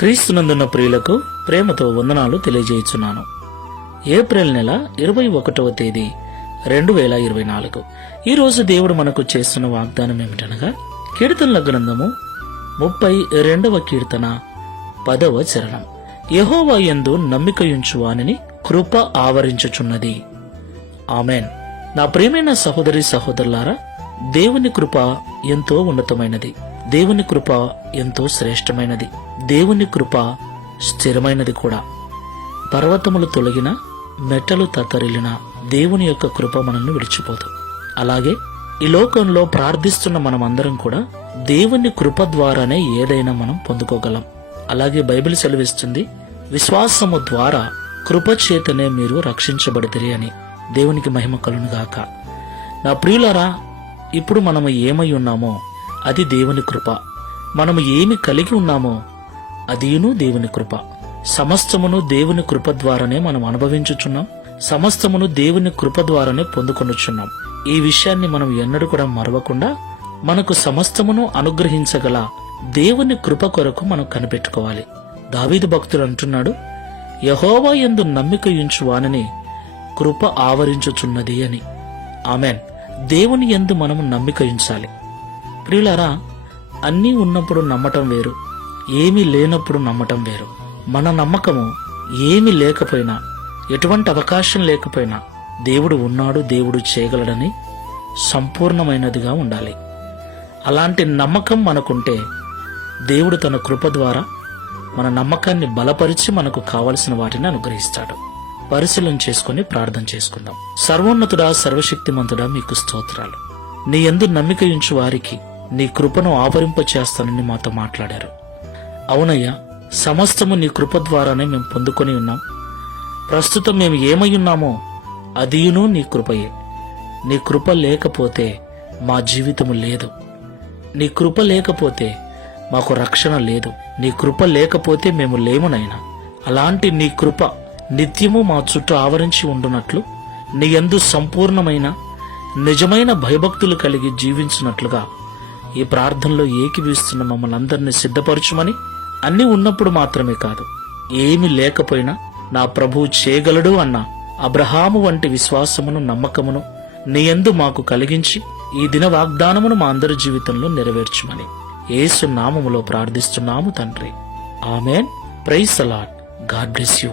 క్రీస్తునందున్న ప్రియులకు ప్రేమతో వందనాలు తెలియజేయుచున్నాను. ఏప్రిల్ నెల 21వ తేదీ 2024. ఈరోజు దేవుడు మనకు చేస్తున్న వాగ్దానం ఏమిటనగా, కీర్తనల గ్రంథము 32వ కీర్తన 10వ చరణం. యెహోవా యందు నమ్మికయుంచు వానిని కృప ఆవరించుచున్నది. ఆమెన్. నా ప్రియమైన సహోదరి సహోదరులారా, దేవుని కృప ఎంతో ఉన్నతమైనది. దేవుని కృప ఎంతో శ్రేష్టమైనది. దేవుని కృప స్థిరమైనది కూడా. పర్వతములు తొలగిన, మెట్టలు తత్తరిల్లిన దేవుని యొక్క కృప మనల్ని విడిచిపోదు. అలాగే ఈ లోకంలో ప్రార్థిస్తున్న మనమందరం కూడా దేవుని కృప ద్వారానే ఏదైనా మనం పొందుకోగలం. అలాగే బైబిల్ సెలవిస్తుంది, విశ్వాసము ద్వారా కృప చేతనే మీరు రక్షించబడితిరి అని. దేవునికి మహిమ కలుగునుగాక. నా ప్రియులారా, ఇప్పుడు మనము ఏమై ఉన్నామో అది దేవుని కృప. మనము ఏమి కలిగి ఉన్నామో అదియును దేవుని కృప. సమస్తమును దేవుని కృప ద్వారానే మనం అనుభవించుచున్నాం. సమస్తమును దేవుని కృప ద్వారానే పొందుకొనుచున్నాం. ఈ విషయాన్ని మనం ఎన్నడూ కూడా మరవకుండా మనకు సమస్తమును అనుగ్రహించగల దేవుని కృప కొరకు మనం కనిపెట్టుకోవాలి. దావీదు భక్తుడు అంటున్నాడు, యెహోవా యందు నమ్మికయుంచు వానిని కృప ఆవరించుచున్నది అని. ఆమెన్. దేవుని యందు మనము నమ్మికయుంచాలి. ప్రియులారా, అన్నీ ఉన్నప్పుడు నమ్మటం వేరు, ఏమీ లేనప్పుడు నమ్మటం వేరు. మన నమ్మకము ఏమీ లేకపోయినా, ఎటువంటి అవకాశం లేకపోయినా దేవుడు ఉన్నాడు, దేవుడు చేయగలడని సంపూర్ణమైనదిగా ఉండాలి. అలాంటి నమ్మకం మనకుంటే దేవుడు తన కృప ద్వారా మన నమ్మకాన్ని బలపరిచి మనకు కావలసిన వాటిని అనుగ్రహిస్తాడు. పరిశీలన చేసుకుని ప్రార్థన చేసుకుందాం. సర్వోన్నతుడా, సర్వశక్తిమంతుడా, మీకు స్తోత్రాలు. నీ యందు నమ్మికయుంచు వారికి నీ కృపను ఆవరింపచేస్తానని మాతో మాట్లాడారు. అవునయ్యా, సమస్తము నీ కృప ద్వారానే మేము పొందుకొని ఉన్నాం. ప్రస్తుతం మేము ఏమై ఉన్నామో అదియును నీ కృపయే. నీ కృప లేకపోతే మా జీవితము లేదు. నీ కృప లేకపోతే మాకు రక్షణ లేదు. నీ కృప లేకపోతే మేము లేమునైనా. అలాంటి నీ కృప నిత్యము మా చుట్టూ ఆవరించి ఉండునట్లు, నీ యందు సంపూర్ణమైన నిజమైన భయభక్తులు కలిగి జీవించినట్లుగా ఈ ప్రార్థనలో ఏకీభవిస్తున్న మమ్మల్ని అందరినీ సిద్ధపరచుమని, అన్నీ ఉన్నప్పుడు మాత్రమే కాదు, ఏమీ లేకపోయినా నా ప్రభువు చేయగలడు అన్న అబ్రహాము వంటి విశ్వాసమును, నమ్మకమును నీ యందు మాకు కలిగించి ఈ దిన వాగ్దానమును మా అందరి జీవితంలో నెరవేర్చుమని యేసు నామములో ప్రార్థిస్తున్నాము తండ్రి. Amen. Praise the Lord. God bless you.